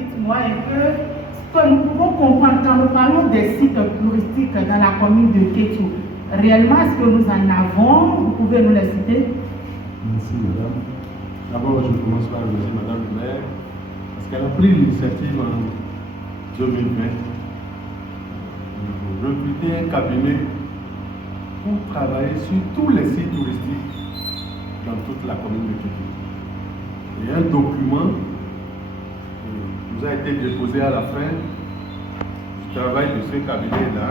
dites-moi un peu ce que nous pouvons comprendre quand nous parlons des sites touristiques dans la commune de Kétou. Réellement, est-ce que nous en avons? Vous pouvez nous les citer? Merci, madame. D'abord, je commence par remercier madame le maire parce qu'elle a pris l'initiative en 2020 de recruter un cabinet pour travailler sur tous les sites touristiques dans toute la commune de Kétou. Et un document nous a été déposé à la fin du travail de ce cabinet-là.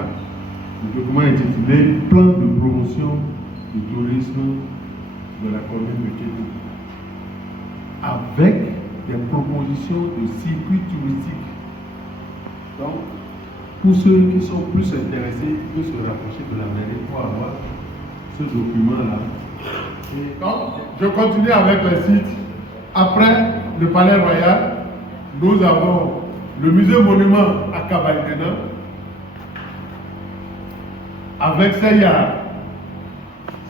Le document est intitulé Plan de promotion du tourisme de la commune de Kétou, avec des propositions de circuits touristiques. Donc, pour ceux qui sont plus intéressés, ils peuvent se rapprocher de la mairie pour avoir ce document-là. Et donc, je continue avec les sites. Après le Palais Royal, nous avons le musée monument à Kabaïdena, avec ses yachts,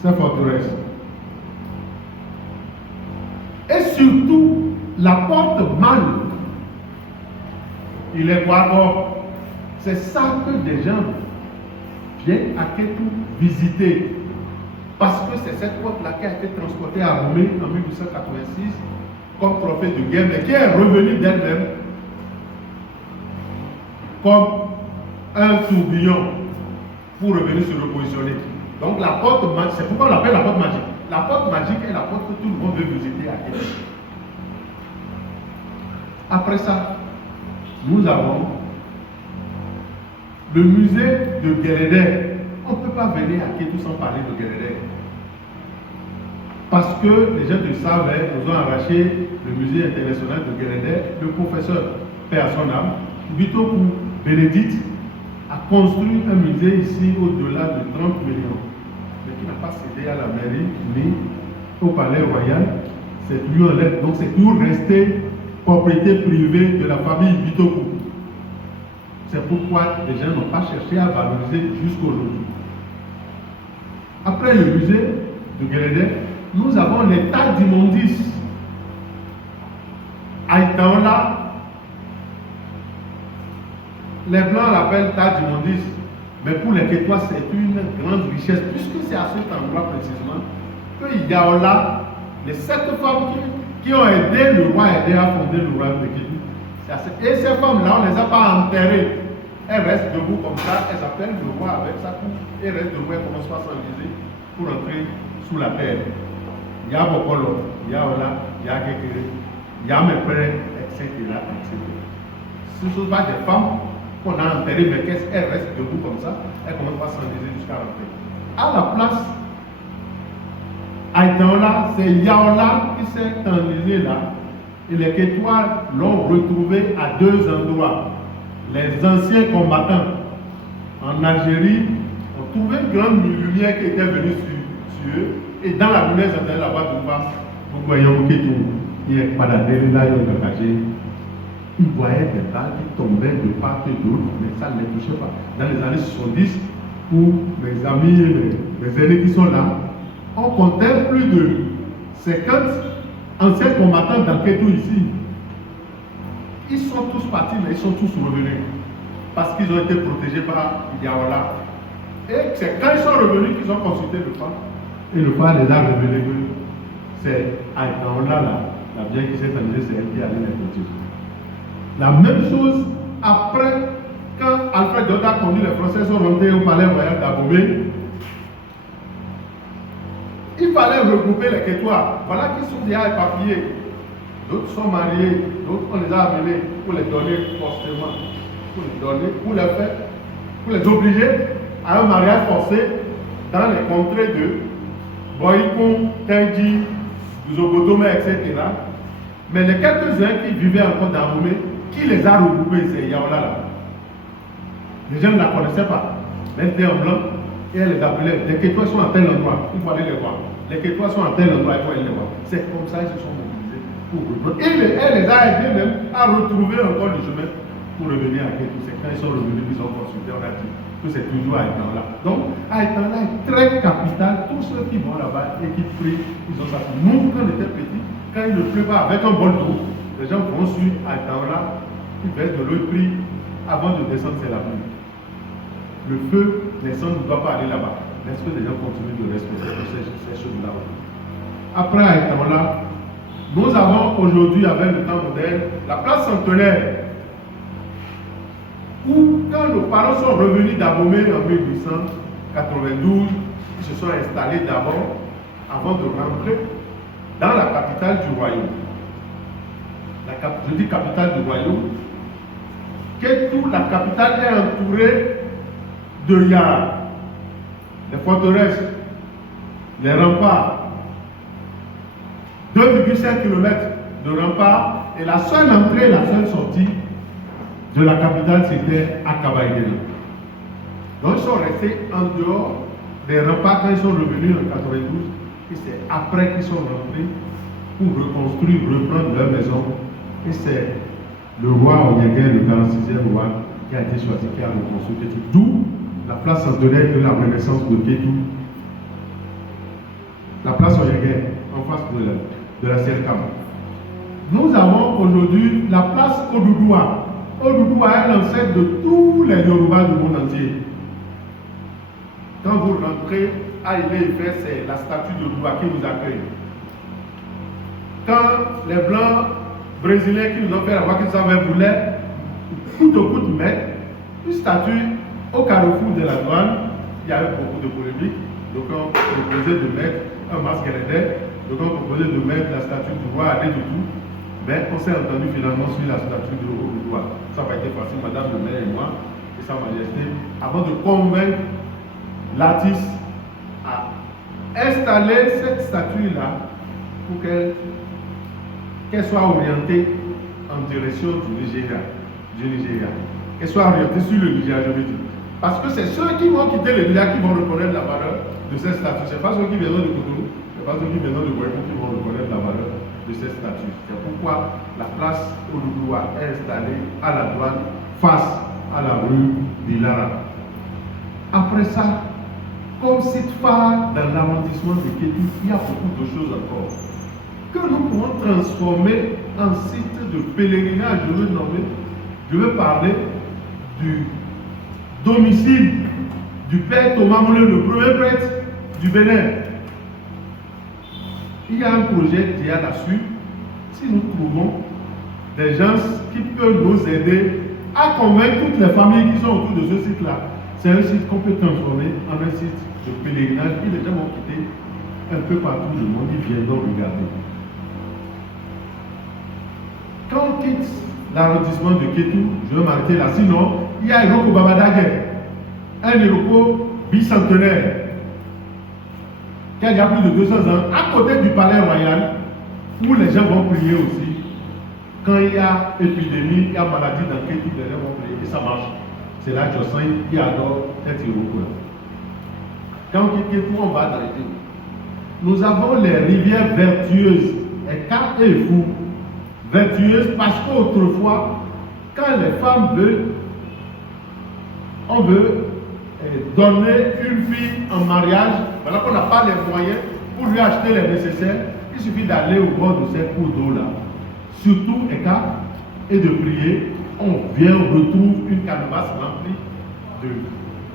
ses forteresses. Et surtout, la porte Mal. Il est quoi encore? C'est ça que des gens viennent à Kétou visiter. Parce que c'est cette porte-là qui a été transportée à Roubaix en 1886 comme trophée de guerre, mais qui est revenue d'elle-même comme un tourbillon pour revenir se repositionner. Donc la porte magique, c'est pourquoi on l'appelle la porte magique. La porte magique est la porte que tout le monde veut visiter à Kétou. Après ça, nous avons le musée de Guérédé. On ne peut pas venir à Kétou sans parler de Guérédé. Parce que les gens de Savet nous ont arraché le musée international de Guérédé. Le professeur, paix à son âme, Bitokou Bénédicte, a construit un musée ici au-delà de 30 millions. Mais qui n'a pas cédé à la mairie ni au palais royal. C'est toujours en lettre. Donc c'est toujours resté propriété privée de la famille Bitokou. C'est pourquoi les gens n'ont pas cherché à valoriser jusqu'aujourd'hui. Après le musée de Guérédé, nous avons les tas d'immondices. À Itaola, les Blancs l'appellent tas d'immondices. Mais pour les Kétois, c'est une grande richesse, puisque c'est à cet endroit précisément que Yaola, les 7 femmes qui ont aidé le roi à fonder le royaume de Kétou. Et ces femmes-là, on ne les a pas enterrées. Elles restent debout comme ça, elles appellent le roi avec sa coupe, et restent debout, elles commencent pas à s'enliser pour entrer sous la terre. Il y a Bokolo, il y a Ola, il y a Kékéré, il y a mes frères, etc., etc. Ce ne sont pas des femmes qu'on a enterrées, mais qu'elles restent debout comme ça, elles commencent pas à s'enliser jusqu'à rentrer. À la place, à Itaola, c'est Yaola qui s'est enlisé là, et les Kétois l'ont retrouvé à 2 endroits. Les anciens combattants en Algérie ont trouvé une grande lumière qui était venue sur eux. Et dans la lumière, c'était là-bas de face. Vous voyez au Kétou, il y a pas d'adhéré là, il y a un cagé. Ils voyaient des balles qui tombaient de part et d'autre, mais ça ne les touchait pas. Dans les années 70, où mes amis et mes aînés qui sont là, on comptait plus de 50 anciens combattants dans Kétou ici. Ils sont tous partis, mais ils sont tous revenus. Parce qu'ils ont été protégés par Yaola. Et c'est quand ils sont revenus qu'ils ont consulté le phare. Et le phare les a révélé que c'est Yaola, la vieille qui s'est amusée, c'est elle qui allait les protéger. La même chose après, quand Alfred Dota a conduit les Français sont rentrés au palais royal d'Abomey. Il fallait regrouper les Kétois. Voilà qu'ils sont déjà éparpillés. D'autres sont mariés, d'autres on les a amenés pour les donner forcément, pour les faire, pour les obliger à un mariage forcé dans les contrées de Boyikon, Tenji, Zobotome, etc. Mais les quelques-uns qui vivaient encore dans Romé, qui les a regroupés, c'est Yaola là. Les gens ne la connaissaient pas. Elle était en blanc et elle les appelait. Les Kétois sont à tel endroit, il faut aller les voir. Les Kétois sont à tel endroit, il faut aller les voir. C'est comme ça qu'ils se sont mobilisés pour reprendre. Et elle les a aidés même à retrouver encore le chemin pour revenir à Kétou. C'est quand ils sont revenus qu'ils ont consulté, on a dit que c'est toujours à Aïtana. Donc, Aïtana est très capital. Tous ceux qui vont là-bas et qui prient, ils ont ça. Nous, quand on était petits, quand il ne pleut pas avec un bol d'eau, les gens vont sur Aïtana il verse de l'eau, il prie. Avant de descendre, c'est la pluie. Le feu descend ne doit pas aller là-bas. Est-ce que les gens continuent de respecter ces choses-là? Après, à Etaola, nous avons aujourd'hui, avec le temps moderne, la place centenaire, où quand nos parents sont revenus d'Abomey en 1892, ils se sont installés d'abord, avant de rentrer dans la capitale du royaume. Je dis capitale du royaume, Kétou, la capitale, est entourée de Yara, les forteresses, les remparts, 2,5 km de remparts, et la seule entrée, la seule sortie de la capitale, c'était à Kabaïdena. Donc ils sont restés en dehors des remparts quand ils sont revenus en 92, et c'est après qu'ils sont rentrés pour reconstruire, reprendre leur maison, et c'est le roi Onyege, le 46e roi, qui a été choisi, qui a reconstruit Kétou. D'où la place centenaire de la renaissance de Kétou. La place Onyege, en face de la CELCAM. Nous avons aujourd'hui la place Odoudouwa. Odoudouwa est l'ancêtre de tous les Yoruba du monde entier. Quand vous rentrez à Ile-Ife, c'est la statue d'Odoudouwa qui vous accueille. Quand les Blancs Brésiliens qui nous ont fait la voix qu'ils savaient voulaient, coûte au coup de mettre une statue au carrefour de la douane, il y avait beaucoup de polémiques. Donc on proposait de mettre un masque Guérédé, donc on proposait de mettre la statue du roi à tout. Mais on s'est entendu finalement sur la statue de roi. Ça n'a pas été facile, Madame le maire et moi, et Sa Majesté, avant de convaincre l'artiste à installer cette statue-là pour qu'elle soit orientée en direction du Nigeria. Qu'elle soit orientée sur le Nigeria, je veux dire. Parce que c'est ceux qui vont quitter le Nigeria qui vont reconnaître la valeur de cette statue. Ce n'est pas ceux qui viennent de Cotonou, ce n'est pas ceux qui viennent de Guadeloupe qui vont reconnaître la valeur de cette statue. C'est pourquoi la place Odoudouwa est installée à la droite, face à la rue d'Ilara. Après ça, comme site phare dans l'arrondissement de Kétou, il y a beaucoup de choses encore que nous pouvons transformer en site de pèlerinage. Je veux parler du domicile du père Thomas Moulin, le premier prêtre du Bénin. Il y a un projet qui est là-dessus. Si nous trouvons des gens qui peuvent nous aider à convaincre toutes les familles qui sont autour de ce site-là, c'est un site qu'on peut transformer en un site de pèlerinage et les gens vont quitter un peu partout le monde, ils viendront regarder. Quand on quitte l'arrondissement de Kétou, je vais m'arrêter là, sinon il y a Iroko Babadagé, un Iroko bicentenaire qui a déjà plus de 200 ans, à côté du palais royal, où les gens vont prier aussi. Quand il y a épidémie, il y a maladie dans Kétou, les gens vont prier et ça marche. C'est là Jossin qui adore cet Iroko-là. Quand on quitte Kétou, on va dans les Kétou. Nous avons les rivières vertueuses, Eka et Fou. Vertueuses parce qu'autrefois, quand les femmes veulent, on veut donner une fille en mariage, voilà qu'on n'a pas les moyens pour lui acheter les nécessaires, il suffit d'aller au bord de cette cours d'eau là, surtout Eka, et de prier. On vient, on retrouve une calebasse remplie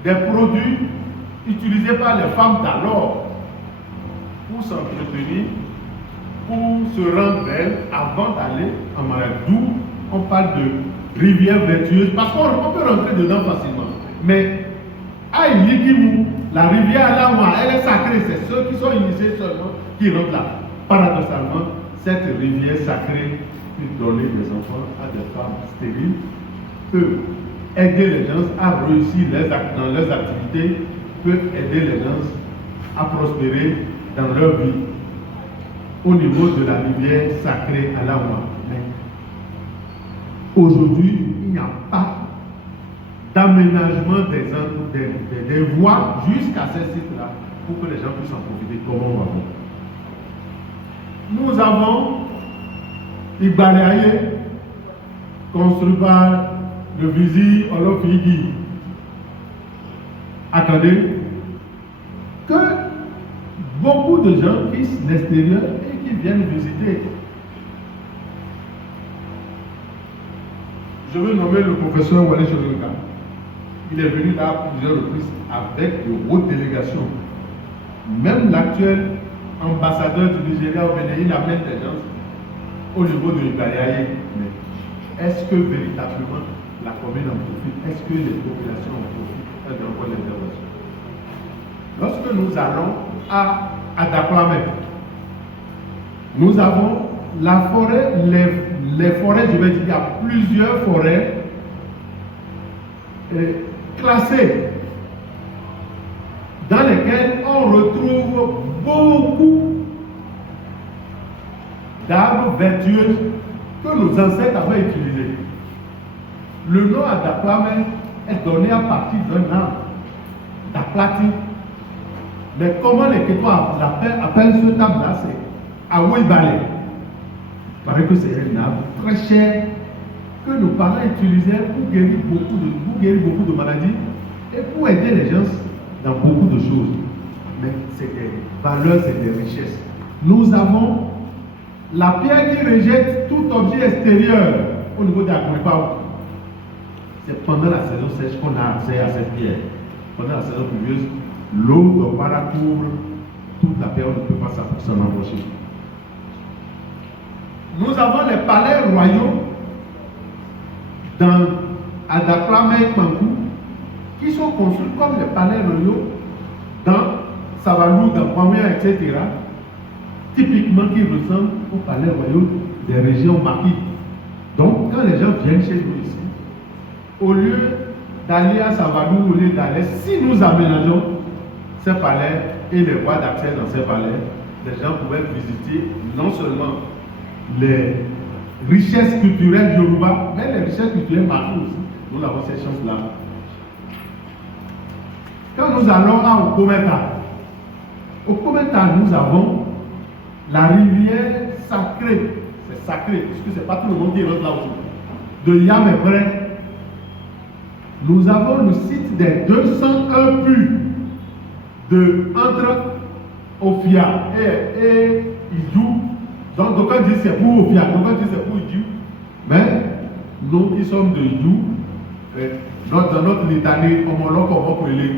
des produits utilisés par les femmes d'alors pour s'entretenir, pour se rendre belle avant d'aller en mariage. D'où on parle de rivière vertueuse, parce qu'on peut rentrer dedans facilement. Mais à Iligimou, la rivière Alaoua, elle est sacrée, c'est ceux qui sont initiés seulement qui rentrent là. Paradoxalement, cette rivière sacrée peut donner des enfants à des femmes stériles, peut aider les gens à réussir dans leurs activités, peut aider les gens à prospérer dans leur vie. Au niveau de la rivière sacrée à la Oua. Aujourd'hui, il n'y a pas d'aménagement des voies jusqu'à ces sites-là pour que les gens puissent en profiter comme on va faire. Nous avons Igbaleaye, construit par le vizir Olofigi. Attendez, que beaucoup de gens quittent l'extérieur et qui viennent visiter. Je veux nommer le professeur Wale Choloka. Il est venu là à plusieurs reprises avec de hautes délégations. Même l'actuel ambassadeur du Nigeria au Bénin, il amène des gens au niveau de l'Ibariaïe. Mais est-ce que véritablement la commune en profite? Est-ce que les populations en profitent d'un point d'intervention? Lorsque nous allons à Adaplamé, nous avons la forêt, les forêts, je vais dire, il y a plusieurs forêts classées dans lesquelles on retrouve beaucoup d'arbres vertueux que nos ancêtres avaient utilisés. Le nom Adaplamé est donné à partir d'un arbre, d'Aplati. Mais comment les Québécois appellent ce arbre-là, c'est Aouibale. Il paraît que c'est un arbre très cher que nos parents utilisaient pour guérir beaucoup de maladies et pour aider les gens dans beaucoup de choses. Mais c'est des valeurs, c'est des richesses. Nous avons la pierre qui rejette tout objet extérieur au niveau de la Guadeloupe. C'est pendant la saison sèche qu'on a accès à cette pierre. Pendant la saison pluvieuse, l'eau de Para couvre toute la pierre, on ne peut pas s'en approcher. Nous avons les palais royaux dans Adaplamé et Mankou qui sont construits comme les palais royaux dans Savalou, dans Pamia, etc. Typiquement qui ressemblent aux palais royaux des régions maquis. Donc quand les gens viennent chez nous ici, au lieu d'aller à Savalou, au lieu d'aller, si nous aménageons ces palais et les voies d'accès dans ces palais, les gens pouvaient visiter non seulement les richesses culturelles Yoruba, mais les richesses culturelles marquées aussi. Nous avons ces chances-là. Quand nous allons à Okometa, nous avons la rivière sacrée. C'est sacré, puisque ce n'est pas tout le monde qui rentre là aussi. De Yamepre, nous avons le site des 201 puits entre Ofia et Idjou. Donc, on dit c'est pour Ofia, on dit c'est pour Idjou. Mais nous qui sommes de Idjou, dans notre litanie, on l'a pour les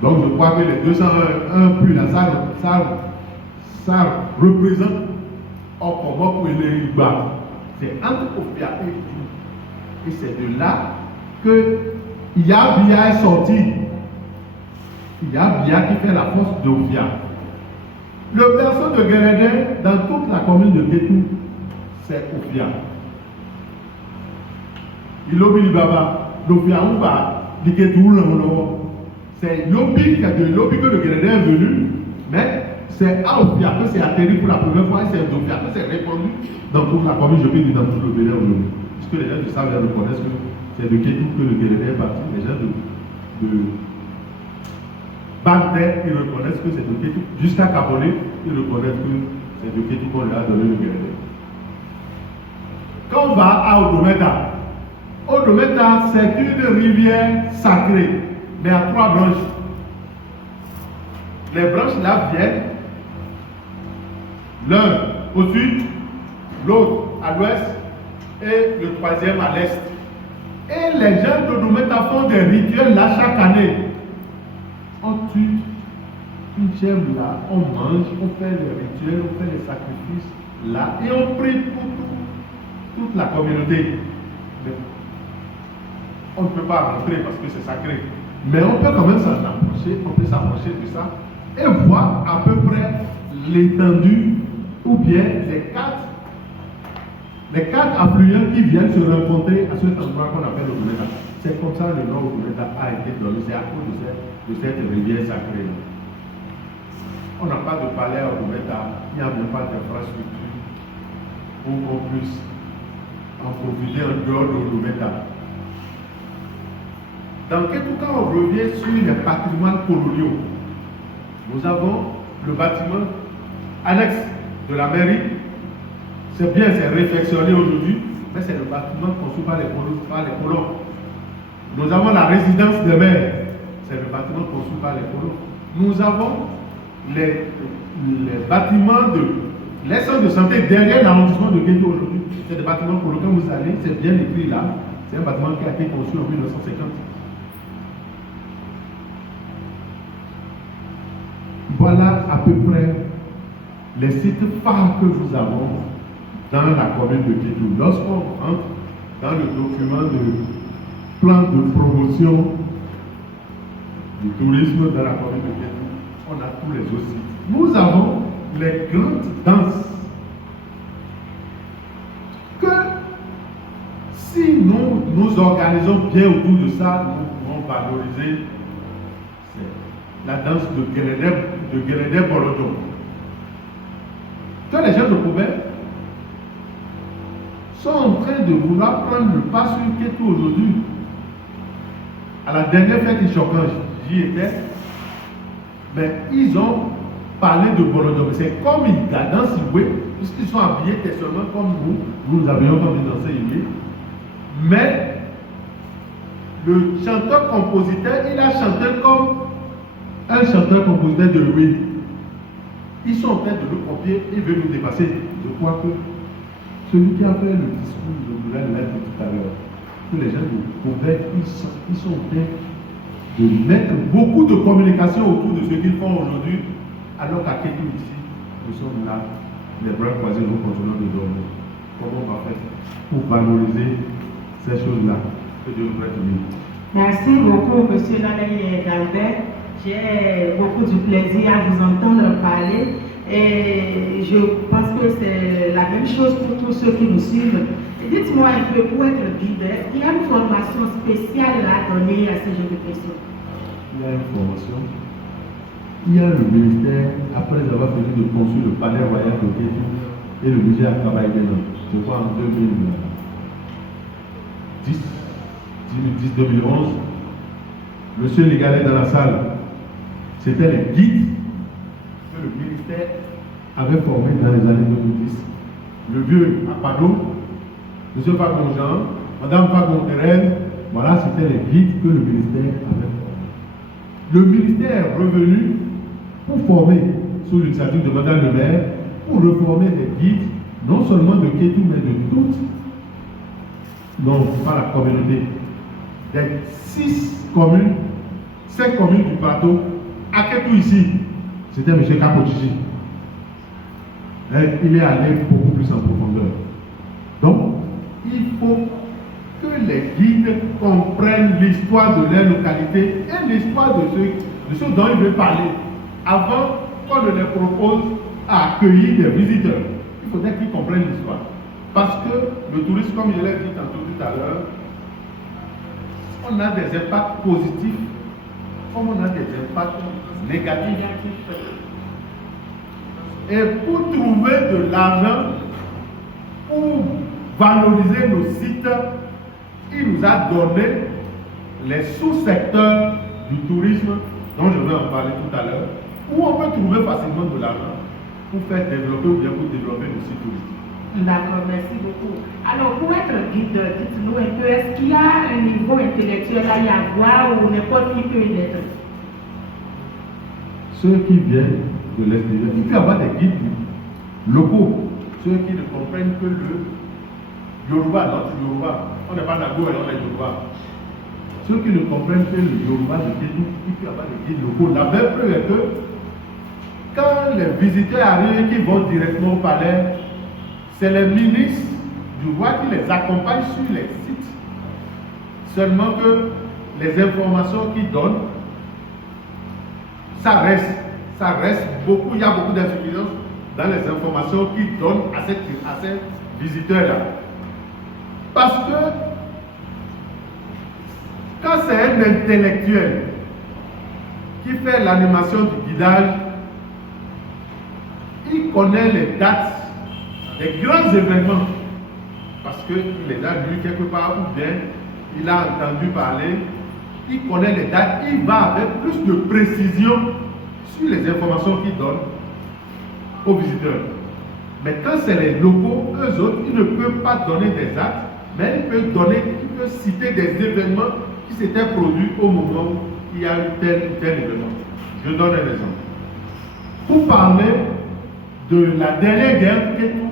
donc je crois que les 201 puits là, ça représente pour les Riba. C'est entre Ofia et Idjou. Et c'est de là que Yabia est sorti. Yabia qui fait la force d'Ofia. Le berceau de Guérédin dans toute la commune de Guétou, c'est Ofia. Ilobi Libaba, l'Ofia Ouba, Guétou, c'est Lobi que le Guérédin est venu, mais c'est à Ofia que c'est atterri pour la première fois et c'est d'Ofia que c'est répandu dans toute la commune, je peux dire dans tout le Bénin aujourd'hui. Parce que les gens du Sable reconnaissent que c'est de Guétou que le Guérédin est parti. Les gens de Bagdad, ils reconnaissent que c'est de Guétou. Jusqu'à Cabolé, ils reconnaissent que c'est de Guétou qu'on leur a donné le Guérédin. Quand on va à Odometa, c'est une rivière sacrée, mais à 3 branches. Les branches là viennent, l'un au sud, l'autre à l'ouest et le troisième à l'est. Et les gens d'Odometa font des rituels là chaque année. On tue une chèvre là, on mange, on fait les rituels, on fait les sacrifices là et on prie pour toute la communauté. On ne peut pas rentrer parce que c'est sacré. Mais on peut quand même s'en approcher, on peut s'approcher de ça et voir à peu près l'étendue ou bien les quatre affluents qui viennent se rencontrer à cet endroit qu'on appelle Odometa. C'est comme ça le nom Odometa a été donné, c'est à cause de cette rivière sacrée. On n'a pas de palais à Odometa, il n'y a même pas d'infrastructure pour qu'on puisse en profiter en dehors de Odometa. Dans quelques cas, on revient sur les patrimoines coloniaux. Nous avons le bâtiment annexe de la mairie. C'est bien, c'est réfectionné aujourd'hui, mais c'est le bâtiment construit par les colons. Nous avons la résidence des maires. C'est le bâtiment construit par les colons. Nous avons les bâtiments de l'essence de santé derrière l'arrondissement de Guétou aujourd'hui. c'est des bâtiments pour lesquels vous allez, c'est bien écrit là. C'est un bâtiment qui a été construit en 1950. Voilà à peu près les sites phares que nous avons dans la commune de Kétou. Lorsqu'on entre dans le document de plan de promotion du tourisme dans la commune de Kétou, on a tous les autres sites. Nous avons les grandes danses que si nous organisons bien autour de ça, nous pouvons valoriser la danse de Guélédé Bolodon. Que les gens de Koubert sont en train de vouloir prendre le pas sur Kétou aujourd'hui. À la dernière fête du Chocan, j'y étais, mais ils ont parlé de Bolodon. C'est comme une danse Iwe, puisqu'ils sont habillés seulement comme nous avions comme une danse Iwe. Mais le chanteur-compositeur, il a chanté comme un chanteur-compositeur de Iwe. Ils sont en train de le copier et veulent nous dépasser. Je crois que celui qui a fait le discours de Moulin l'a dit tout à l'heure, que les gens de Koubert, ils sont en train de mettre beaucoup de communication autour de ce qu'ils font aujourd'hui, alors qu'à Kétou ici, nous sommes là, les bras croisés, nous continuons de dormir. Comment on va faire pour valoriser ces choses-là? Que Dieu nous prête mieux. Merci beaucoup, M. Nanaï Dalbert. J'ai beaucoup de plaisir à vous entendre parler et je pense que c'est la même chose pour tous ceux qui nous suivent. Dites-moi un peu, pour être guide, est-ce qu'il y a une formation spéciale à donner à ce genre de questions? Il y a une formation. Il y a le ministère, après avoir fini de construire le palais royal de Kétou et le musée à Kabaïdena, je crois en 2010-2011, Monsieur Légalet dans la salle, c'était les guides que le ministère avait formés dans les années 2010. Le vieux Apado, M. Fagon Jean, Mme Fagon Thérèse, voilà, c'était les guides que le ministère avait formés. Le ministère est revenu pour former, sous l'initiative de Mme le maire, pour reformer les guides, non seulement de Kétou, mais de toutes, non, pas la communauté, des 5 communes du plateau, à Kétou ici, c'était M. Kapochichi. Il est allé beaucoup plus en profondeur. Donc, il faut que les guides comprennent l'histoire de leur localité et l'histoire de ce dont ils veulent parler avant qu'on ne les propose à accueillir des visiteurs. Il faudrait qu'ils comprennent l'histoire. Parce que le tourisme, comme je l'ai dit tantôt tout à l'heure, on a des impacts positifs comme on a des impacts négatifs. Et pour trouver de l'argent, pour valoriser nos sites, il nous a donné les sous-secteurs du tourisme, dont je vais en parler tout à l'heure, où on peut trouver facilement de l'argent pour faire développer ou bien pour développer nos sites touristiques. D'accord, merci beaucoup. Alors, pour être guide, dites-nous un peu, est-ce qu'il y a un niveau intellectuel à y avoir ou n'importe qui peut y être? Ceux qui viennent de l'extérieur, il peut y avoir des guides locaux, ceux qui ne comprennent que le Yoruba, notre Yoruba. On n'est pas Nago et on est Yoruba. Ceux qui ne comprennent que le Yoruba de Kétou, il peut y avoir des guides locaux. La même preuve est que quand les visiteurs arrivent qui vont directement au palais, c'est les ministres du roi qui les accompagnent sur les sites. Seulement que les informations qu'ils donnent, ça reste beaucoup, il y a beaucoup d'insuffisance dans les informations qu'ils donnent à ces visiteurs-là. Parce que quand c'est un intellectuel qui fait l'animation du guidage, il connaît les dates des grands événements parce qu'il les a lus quelque part ou bien il a entendu parler, il connaît les dates, il va avec plus de précision sur les informations qu'il donne aux visiteurs. Mais quand c'est les locaux, eux autres, ils ne peuvent pas donner des actes, mais ils peuvent citer des événements qui s'étaient produits au moment où il y a eu tel ou tel événement. Je donne un exemple. Pour parler de la dernière guerre Kétou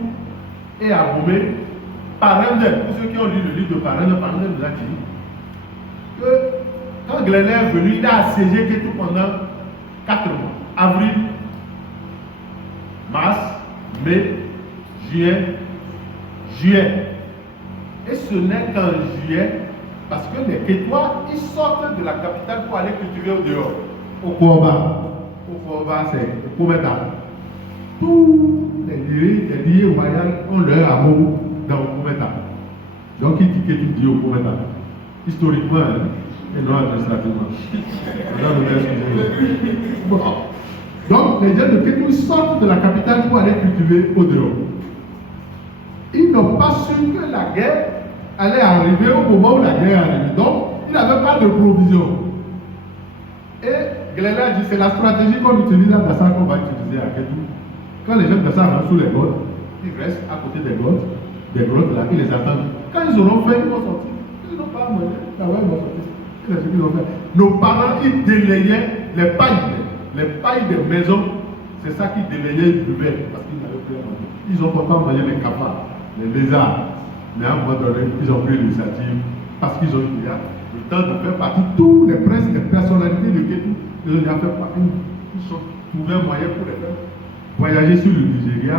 et Abomey, Parendel, pour ceux qui ont lu le livre de Parendel nous a dit que quand Glenn est venu, il a assiégé Kétou pendant 4 mois. Avril, mars, mai, juin, juillet. Et ce n'est qu'en juillet, parce que les Kétois, ils sortent de la capitale pour aller cultiver au dehors. Au Kouaba, c'est au Koumeta. Tous les liés royaux ont leur amour dans le Koumeta. Donc, il dit que tu dis au Koumeta. Historiquement, hein, et non administrativement. Bon. Donc, les gens de Kétou sortent de la capitale pour aller cultiver au dehors. Ils n'ont pas su que la guerre allait arriver au moment où la guerre arrive. Donc, il n'avait pas de provision. Et Glenn a dit, c'est la stratégie qu'on utilise à Dassar qu'on va utiliser à Kétou. Quand les gens de Dassar rentrent sous les grottes, ils restent à côté des grottes là, ils les attendent. Quand ils auront fait, ils vont sortir. Ils n'ont pas à manger, là ils vont sortir. C'est ce qu'ils ont fait. Nos parents, ils délayaient les pailles des maisons. C'est ça qu'ils délayaient, ils buvaient, parce qu'ils n'avaient plus à manger. Ils ont pourtant mangé les cafards, les lézards. Mais à un moment donné, ils ont pris l'initiative, parce qu'ils ont eu le temps de faire partie, tous les princes, les personnalités de Kétou, ils ont déjà fait partie. Ils ont trouvé un moyen pour les faire voyager sur le Nigeria.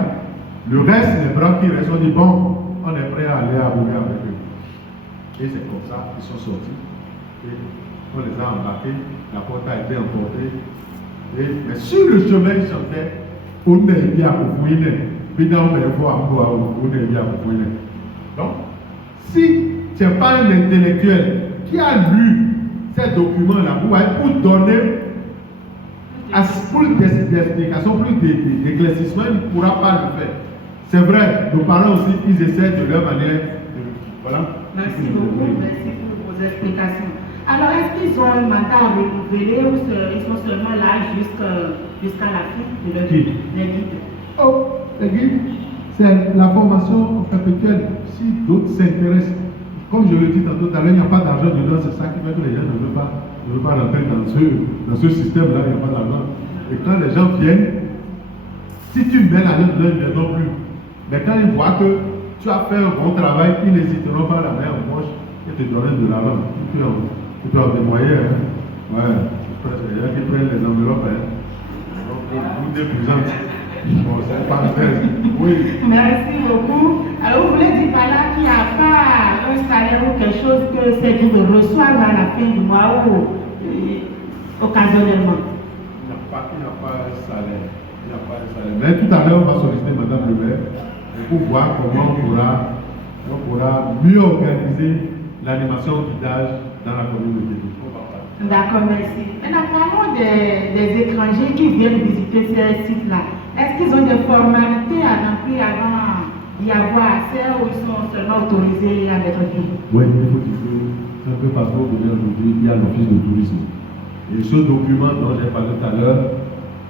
Le reste, les blancs qui restent, ont dit bon, on est prêt à aller aboumer avec eux. Et c'est comme ça qu'ils sont sortis. Et on les a embarqués, la porte a été emportée. Mais sur le chemin, ils chantaient on est bien pour fouiner. Donc, si tu n'es pas un intellectuel qui a lu ces documents-là pour donner plus d'explications, plus d'éclaircissement, il ne pourra pas le faire. C'est vrai, nos parents aussi, ils essaient de leur manière. Voilà. Merci beaucoup, merci pour vos explications. Alors, est-ce qu'ils ont un mandat à renouveler ou ils sont seulement là jusqu'à la fin de leur vie, les guides? Oh, les guides, c'est la formation perpétuelle. Si d'autres s'intéressent, comme je le dis tantôt, il n'y a pas d'argent dedans, c'est ça qui fait que les gens ne veulent pas rentrer dans ce système-là, il n'y a pas d'argent. Et quand les gens viennent, si tu mets la main dedans, ils ne viendront plus. Mais quand ils voient que tu as fait un bon travail, ils n'hésiteront pas à la main en poche et te donner de l'argent. Tu peux avoir des moyens. Hein. Ouais, il y a qui prennent les enveloppes. Hein. Donc, vous déplaisantes. Bon, c'est pas oui. Merci beaucoup. Alors, vous voulez dire par là qu'il n'y a pas un salaire ou quelque chose que ces guides reçoivent à la fin du mois ou occasionnellement? Il n'y a pas un salaire. Mais tout à l'heure, on va solliciter Madame le maire pour voir comment on pourra mieux organiser l'animation guidage dans la commune de Kétou. D'accord, merci. Maintenant, parlons des étrangers qui viennent visiter ces sites-là. Est-ce qu'ils ont des formalités à remplir avant d'y avoir accès ou ils sont seulement autorisés à mettre pied? Oui, il faut dire que un peu partout aujourd'hui, il y a l'office de tourisme. Et ce document dont j'ai parlé tout à l'heure,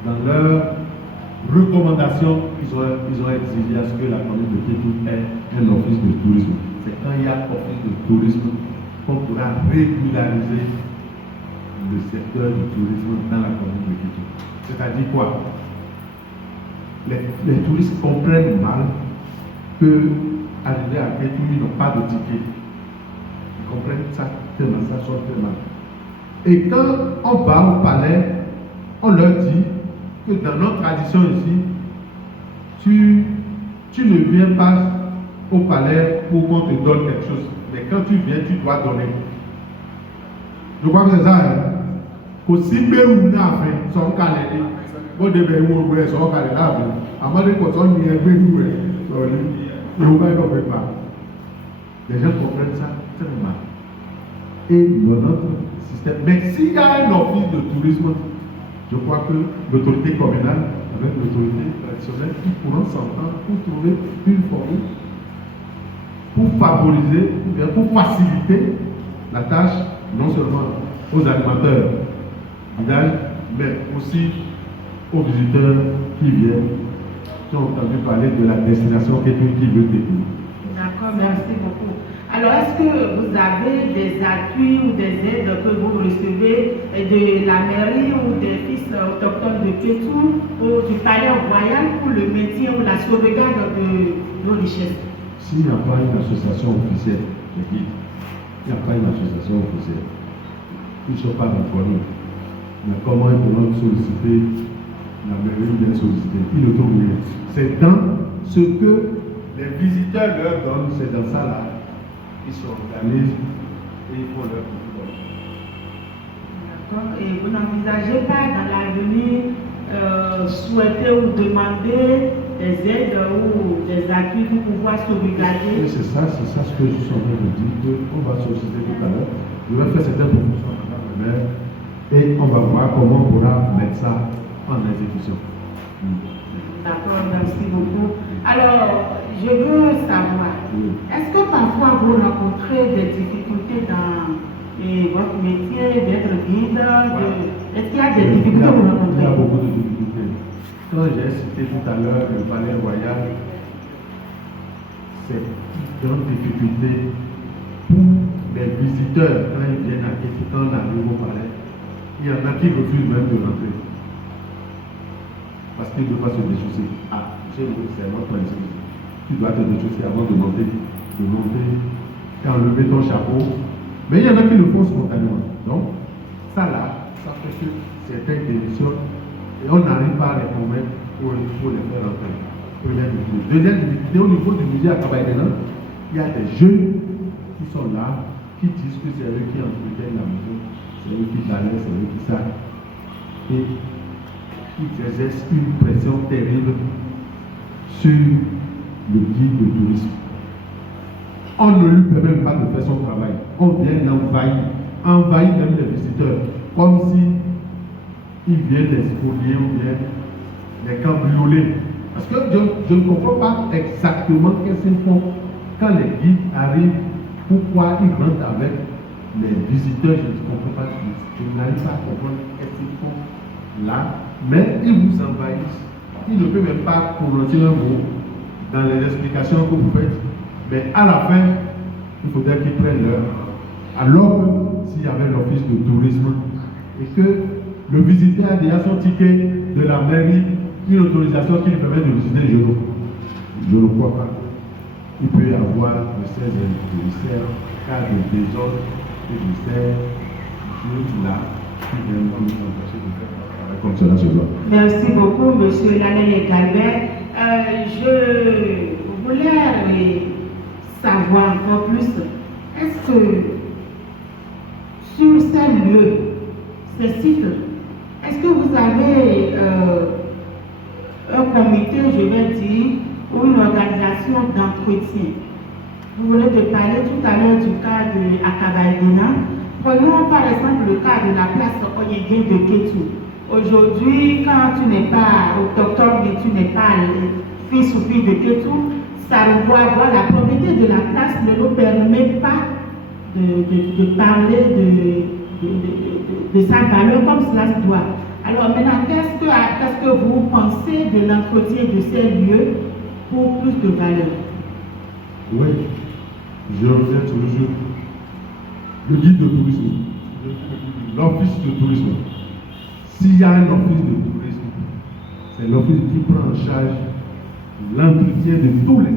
dans leur recommandation, ils ont exigé à ce que la commune de Kétou ait un office de tourisme. C'est quand il y a office de tourisme qu'on pourra régulariser le secteur du tourisme dans la commune de Kétou. C'est-à-dire quoi? Les touristes comprennent mal que arriver à Kétou, ils n'ont pas de ticket. Ils comprennent ça tellement, ça sort tellement. Et quand on va au palais, on leur dit que dans notre tradition ici, tu ne viens pas au palais pour qu'on te donne quelque chose. Mais quand tu viens, tu dois donner. Je crois que c'est ça. Hein? Aussi Pérou n'a fait son calendrier. Au début, on a son calendrier. À un moment donné, on a un Pérou. Les gens comprennent ça très mal. Et notre système. Mais s'il y a un office de tourisme, je crois que l'autorité communale, avec l'autorité traditionnelle, ils pourront s'entendre pour trouver une formule pour favoriser, pour faciliter la tâche, non seulement aux animateurs guidage, mais aussi aux visiteurs qui viennent, qui ont entendu parler de la destination qui veut découvrir. D'accord, merci beaucoup. Alors, est-ce que vous avez des appuis ou des aides que vous recevez de la mairie ou des fils autochtones de Kétou ou du palais royal pour le maintien ou la sauvegarde de nos richesses? s'il n'y a pas une association officielle, les guides, il n'y a pas une association officielle, ils ne sont pas employés. Mais comment ils pourront solliciter la mairie bien solliciter? Ils ne trouvent rien. C'est dans ce que les visiteurs leur donnent, c'est dans ça là, ils s'organisent et ils font leur contrôle. D'accord. Et vous n'envisagez pas dans l'avenir souhaiter ou demander des aides ou des appuis pour pouvoir sauvegarder? Oui, c'est ça ce que je suis en train de dire, qu'on va solliciter tout à l'heure. Je vais faire certaines propositions à Madame le maire et on va voir comment on pourra mettre ça en exécution. D'accord, merci beaucoup. Alors, je veux savoir, est-ce que parfois vous rencontrez des difficultés dans votre métier d'être guide? Est-ce qu'il y a des difficultés que vous rencontrez? Il y a beaucoup de difficultés. Quand j'ai cité tout à l'heure le palais royal, c'est une grande difficulté pour les visiteurs quand ils viennent à Kéti, quand on arrive au palais. Il y en a qui refusent même de rentrer. Parce qu'ils ne veulent pas se déchausser. Ah, c'est notre principe. Tu dois te déchausser avant de monter, et enlever ton chapeau. Mais il y en a qui le font spontanément. Donc, ça là, ça fait que certaines démissions, et on n'arrive pas à les convaincre pour les faire rentrer. Première difficulté. Deuxième difficulté, au niveau du musée à Kabaïdena, il y a des jeunes qui sont là, qui disent que c'est eux qui entretiennent la maison, c'est eux qui balaient, c'est eux qui savent. Et ils exercent une pression terrible sur le guide de tourisme. On ne lui permet pas de faire son travail. On vient envahir même les visiteurs, comme si ils viennent les spolier ou bien les cambrioler. Parce que je ne comprends pas exactement qu'est-ce qu'ils font quand les guides arrivent, pourquoi ils rentrent avec les visiteurs. Je ne comprends pas. Je n'arrive pas à comprendre qu'est-ce qu'ils font là, mais ils vous envahissent. Ils ne peuvent même pas prononcer un mot dans les explications que vous faites. Mais à la fin, il faudrait qu'ils prennent l'heure. Alors que s'il y avait l'office de tourisme et que le visiteur a déjà son ticket de la mairie, une autorisation qui lui permet de visiter, je ne crois pas. Il peut y avoir le 16 commissaire, cas de désordre et de ces là qui viennent nous empêcher de faire un travail comme cela ce soir. Merci beaucoup, M. Laleye Galbert. Je voulais savoir encore plus. Est-ce que sur ces lieux, ces sites, est-ce que vous avez un comité, je vais dire, ou une organisation d'entretien? Vous venez de parler tout à l'heure du cas de Akabaïdena. Prenons par exemple le cas de la place Oyégué de Kétou. Aujourd'hui, quand tu n'es pas autochtone et tu n'es pas fils ou fille de Kétou, ça doit voir la propriété de la place ne nous permet pas de parler de sa valeur comme cela se doit. Alors maintenant, qu'est-ce que vous pensez de l'entretien de ces lieux pour plus de valeur? Oui, je reviens toujours. Le guide de tourisme, l'office de tourisme. S'il y a un office de tourisme, c'est l'office qui prend en charge l'entretien de tous les